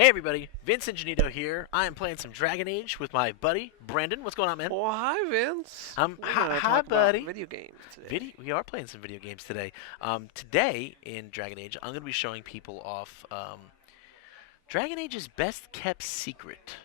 Hey everybody, Vince Ingenito here. I am playing some Dragon Age with my buddy Brandon. What's going on, man? Well, hi, Vince. We're Hi, going to hi talk about buddy. video games today. We are playing some video games today. Today in Dragon Age, I'm going to be showing people off Dragon Age's best kept secret.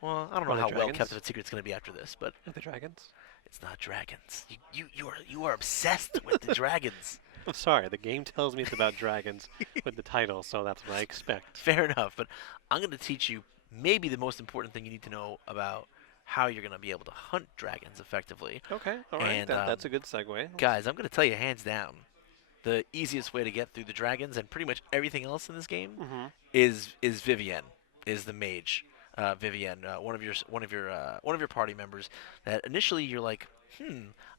Well, I don't know Are they how well kept dragons? of a secret it's going to be after this, but Are they dragons? it's not dragons. You are obsessed with the dragons. I'm sorry, the game tells me it's about dragons with the title, so that's what I expect. Fair enough, but I'm going to teach you maybe the most important thing you need to know about how you're going to be able to hunt dragons effectively. Okay, all right, And that's a good segue. guys, I'm going to tell you hands down, the easiest way to get through the dragons and pretty much everything else in this game Mm-hmm. is Vivienne, is the mage. Vivienne, one of your party members. That initially you're like,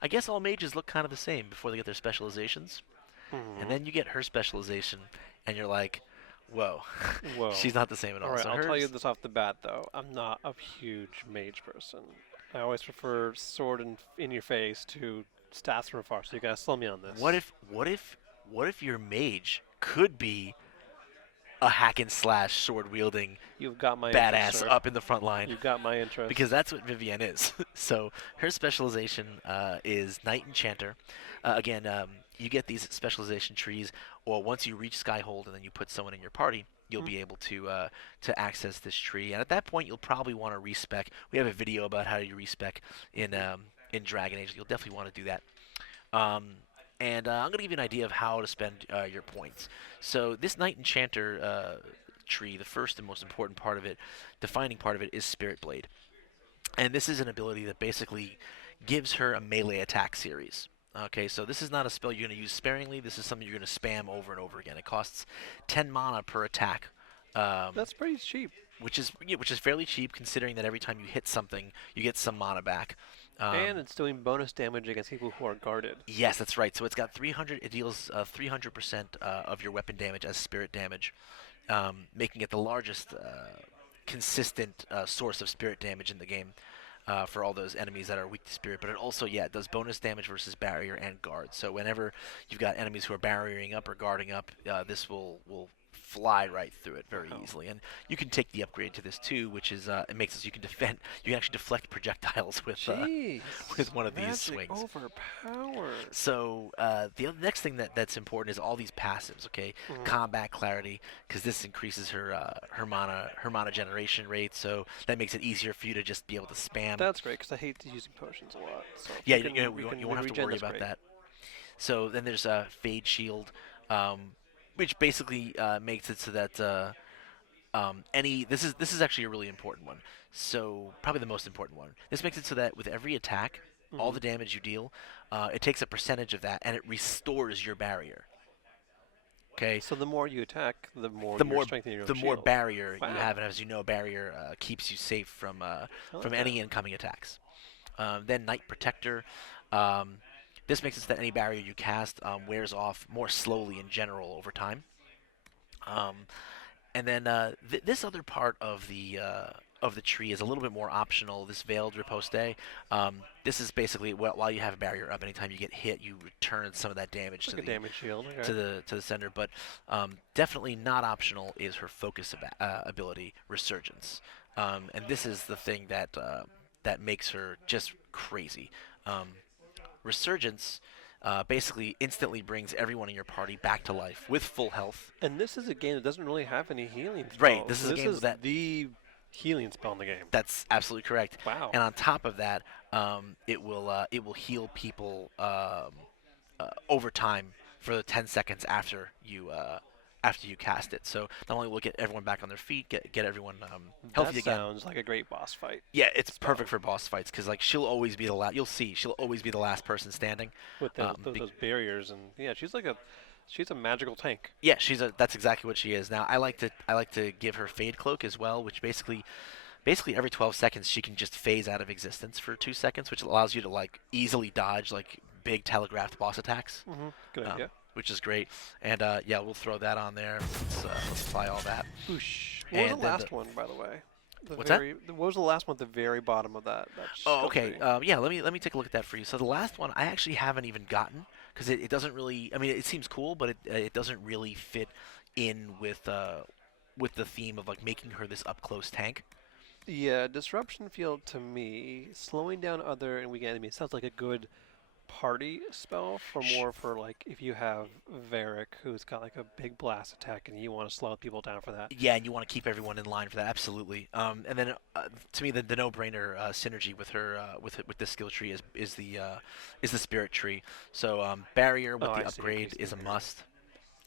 I guess all mages look kind of the same before they get their specializations, and Mm-hmm. then you get her specialization, and you're like, whoa, Whoa. she's not the same at all. All right, So I'll tell you hers, this off the bat, though. I'm not a huge mage person. I always prefer sword in your face to stats from afar, so you gotta slow me on this. what if your mage could be a hack and slash sword wielding You've got my badass interest, sir. up in the front line? You've got my interest. Because that's what Vivienne is. So her specialization is Knight Enchanter. Again, you get these specialization trees, or once you reach Skyhold and then you put someone in your party, you'll be able to access this tree. And at that point, you'll probably want to respec. We have a video about how you respec in Dragon Age. You'll definitely want to do that. Um, and I'm going to give you an idea of how to spend your points. So this Knight Enchanter tree, the first and most important part of it, defining part of it, is Spirit Blade. And this is an ability that basically gives her a melee attack series. Okay, so this is not a spell you're going to use sparingly. This is something you're going to spam over and over again. It costs 10 mana per attack, um, That's pretty cheap. which is fairly cheap considering that every time you hit something, you get some mana back. And it's doing bonus damage against people who are guarded. Yes, that's right. So it's got 300. It deals 300% of your weapon damage as spirit damage, making it the largest consistent source of spirit damage in the game for all those enemies that are weak to spirit. But it also, it does bonus damage versus barrier and guard. So whenever you've got enemies who are barriering up or guarding up, this will fly right through it very easily. And you can take the upgrade to this too, which is it makes it so you can defend. You can actually deflect projectiles with Jeez. with one of these Magic swings. overpowered. So the next thing that's important is all these passives. Okay, Mhm. combat clarity, because this increases her mana generation rate. So that makes it easier for you to just be able to spam. That's great because I hate using potions a lot. So if Yeah, we can, we you won't have to regen, worry that's about great. that. So then there's Fade Shield, which basically makes it so that this is actually a really important one. So probably the most important one. This makes it so that with every attack, all Mhm. the damage you deal, it takes a percentage of that and it restores your barrier. Okay, So the more you attack, the more the you're more strengthening your the own more shield. barrier you Wow. have, and as you know, barrier keeps you safe from I like any that. incoming attacks. Then Night Protector. Um, this makes it so that any barrier you cast wears off more slowly in general over time. Um, and then this other part of the tree is a little bit more optional. This Veiled Riposte. This is basically while you have a barrier up, anytime you get hit, you return some of that damage It's like a damage shield. Okay. to the center. But definitely not optional is her focus ability, Resurgence. And this is the thing that makes her just crazy. Um, Resurgence basically instantly brings everyone in your party back to life with full health. And this is a game that doesn't really have any healing spells. Right, this So is a this game is that the healing spell in the game. that's absolutely correct. Wow. And on top of that, it will heal people over time for the 10 seconds after you cast it. So not only will it get everyone back on their feet, get everyone healthy That again. sounds like a great boss fight Yeah, it's spell. perfect for boss fights because like she'll always be the last. You'll see, she'll always be the last person standing. With those, Um, those, be- those barriers, and yeah, she's a magical tank. yeah, that's exactly what she is. Now I like to give her Fade Cloak as well, which basically every 12 seconds she can just phase out of existence for 2 seconds, which allows you to like easily dodge like big telegraphed boss attacks, Good um, idea. which is great. And we'll throw that on there. Let's apply all that. Whoosh. What was And the then last one, by the way? What's that? What was the last one at the very bottom of that? Oh, skill okay. tree? Yeah, let me take a look at that for you. So the last one I actually haven't even gotten because it doesn't really. I mean, it seems cool, but it doesn't really fit in with the theme of like making her this up close tank. Yeah, disruption field to me, slowing down other and weak enemies sounds like a good party spell for Sh- more for like if you have Varric who's got like a big blast attack and you want to slow people down for that. Yeah, and you want to keep everyone in line for that, absolutely. And then to me, the no-brainer synergy with her with this skill tree is the spirit tree. So barrier Oh, with I the see. upgrade Increase the is a barrier. must.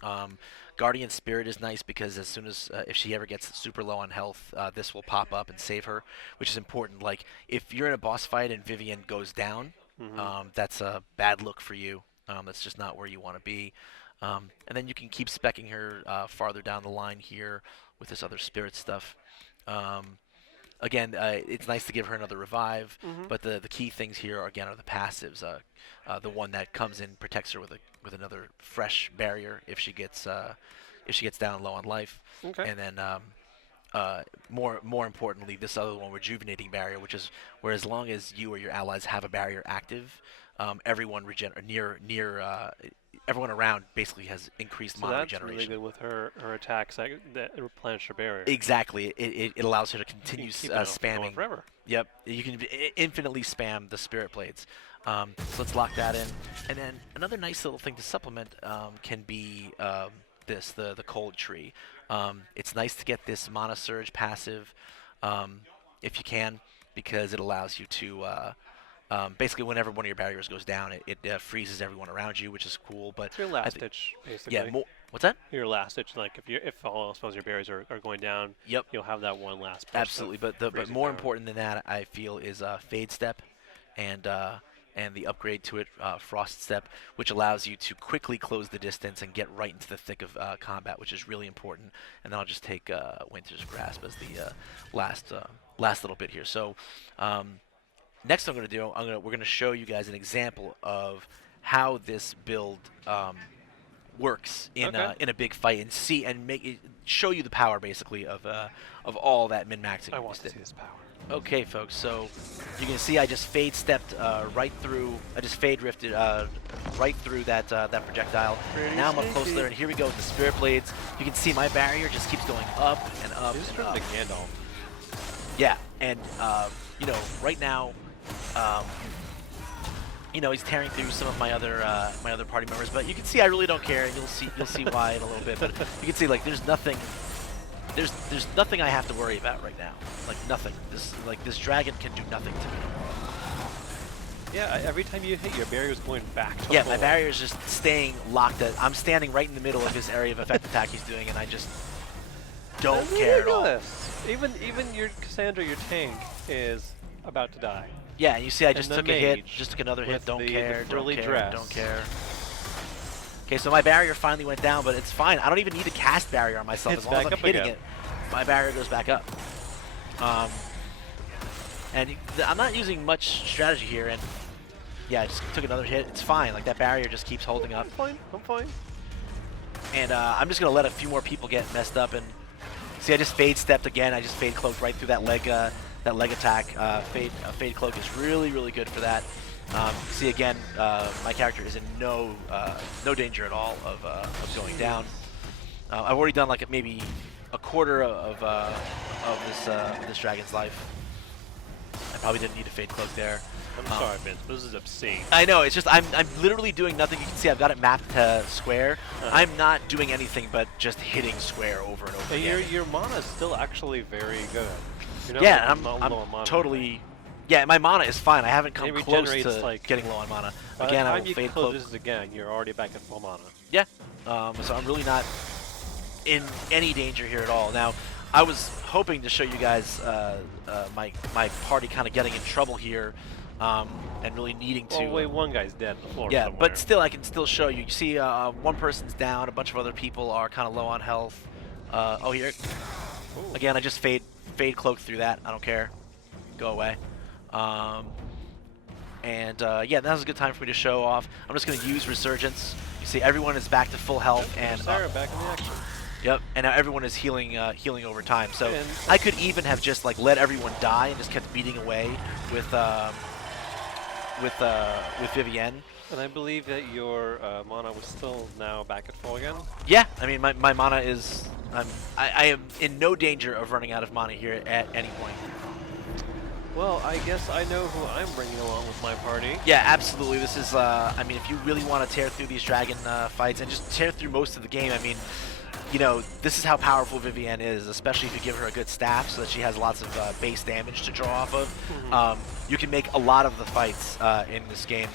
Um, Guardian Spirit is nice because as soon as if she ever gets super low on health, this will pop up and save her, which is important. Like if you're in a boss fight and Vivienne goes down, Mm-hmm. that's a bad look for you. That's just not where you want to be. And then you can keep specking her farther down the line here with this other spirit stuff. Um, Again, it's nice to give her another revive, Mm-hmm. but the key things here are, again are the passives. The one that comes in protects her with another fresh barrier if she gets down low on life, Okay. and then more importantly, this other one, Rejuvenating Barrier, which is where as long as you or your allies have a barrier active, everyone everyone around basically has increased So mana that's really regeneration. good with her attacks that replenish her barrier. Exactly, it allows her to You can continue keep it on going spamming. forever. Yep, you can infinitely spam the Spirit Blades. So let's lock that in. And then another nice little thing to supplement can be the Cold Tree. It's nice to get this Mana Surge passive if you can, because it allows you to basically whenever one of your barriers goes down, it freezes everyone around you, which is cool. But It's your I last think ditch, yeah, basically. more. What's that? Your last ditch, like if all else fails, your barriers are going down, Yep. you'll have that one last burst Absolutely, of but freezing more power. important than that, I feel, is Fade Step, and the upgrade to it, Frost Step, which allows you to quickly close the distance and get right into the thick of combat, which is really important. And then I'll just take Winter's Grasp as the last little bit here. So next, we're gonna show you guys an example of how this build works Okay. in a big fight and see and make it show you the power basically of all that min maxing. I we want just to did. see this power. Okay, folks. So you can see I just fade stepped right through. I just fade rifted right through that projectile. Pretty Now I'm up close sneaky. there, and here we go with the spirit blades. You can see my barrier just keeps going up and up This and from up. the Gandalf. Yeah, and right now, um, he's tearing through some of my other party members, but you can see I really don't care, and you'll see why in a little bit. But you can see like there's nothing I have to worry about right now. Like nothing. This dragon can do nothing to me. Yeah, every time you hit, your barrier's going back to Yeah, full. my barrier is just staying locked. I'm standing right in the middle of his area of effect attack he's doing, and I just don't That's care at all. ridiculous. Even your Cassandra, your tank, is about to die. Yeah, and you see I And just the took a hit, mage just took another hit, with don't the care, don't frilly care, dress. don't care. Okay, so my barrier finally went down, but it's fine. I don't even need to cast barrier on myself. It's As long as back I'm up hitting again. it, my barrier goes back up. And I'm not using much strategy here, and yeah, I just took another hit. It's fine. Like that barrier just keeps holding up. I'm fine. I'm fine. And I'm just gonna let a few more people get messed up. And see, I just fade stepped again. I just fade cloaked right through that leg attack. Fade cloak is really good for that. See again, my character is in no danger at all of going down. I've already done like maybe a quarter of this dragon's life. I probably didn't need to fade cloak there. I'm sorry, Vince, but this is obscene. I know, it's just I'm literally doing nothing. You can see I've got it mapped to square. I'm not doing anything but just hitting square over and over And again. your mana is still actually very good. You're not Yeah, like, not low on I'm mana. totally. Yeah, my mana is fine. I haven't come It close regenerates, to like- getting low on mana. By Again, the I time will you fade close cloak. this again, you're already back at full mana. Yeah. So I'm really not in any danger here at all. Now, I was hoping to show you guys my party kind of getting in trouble here, and really needing to. Oh wait, one guy's dead on the floor Yeah, somewhere. but still, I can still show you. You see, one person's down, a bunch of other people are kind of low on health. Oh, here. Ooh. Again, I just fade cloak through that. I don't care. Go away. Yeah, now's a good time for me to show off. I'm just going to use Resurgence. You see, everyone is back to full health, and Sarah back in the action. yep, and now everyone is healing over time. So And- I could even have just like let everyone die and just kept beating away with Vivienne. And I believe that your mana was still now back at full again. Yeah, I mean, my mana is... I am in no danger of running out of mana here at any point. Well, I guess I know who I'm bringing along with my party. Yeah, absolutely. This is, I mean, if you really want to tear through these dragon fights and just tear through most of the game, I mean, you know, this is how powerful Vivienne is, especially if you give her a good staff so that she has lots of base damage to draw off of. You can make a lot of the fights in this game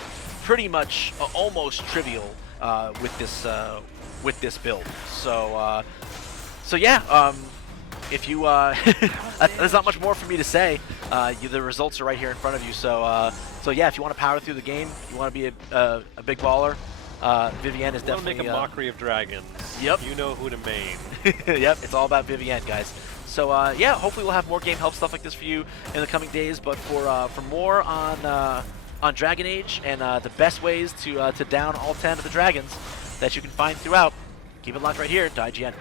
pretty much almost trivial with this build. So yeah, if you there's not much more for me to say. The results are right here in front of you. So yeah, if you want to power through the game, you want to be a big baller. Vivienne is definitely. Want to make a mockery of dragons. Yep. You know who to main. Yep. It's all about Vivienne, guys. So yeah, hopefully we'll have more game help stuff like this for you in the coming days. But for more on Dragon Age and the best ways to down all 10 of the dragons that you can find throughout, keep it locked right here to IGN.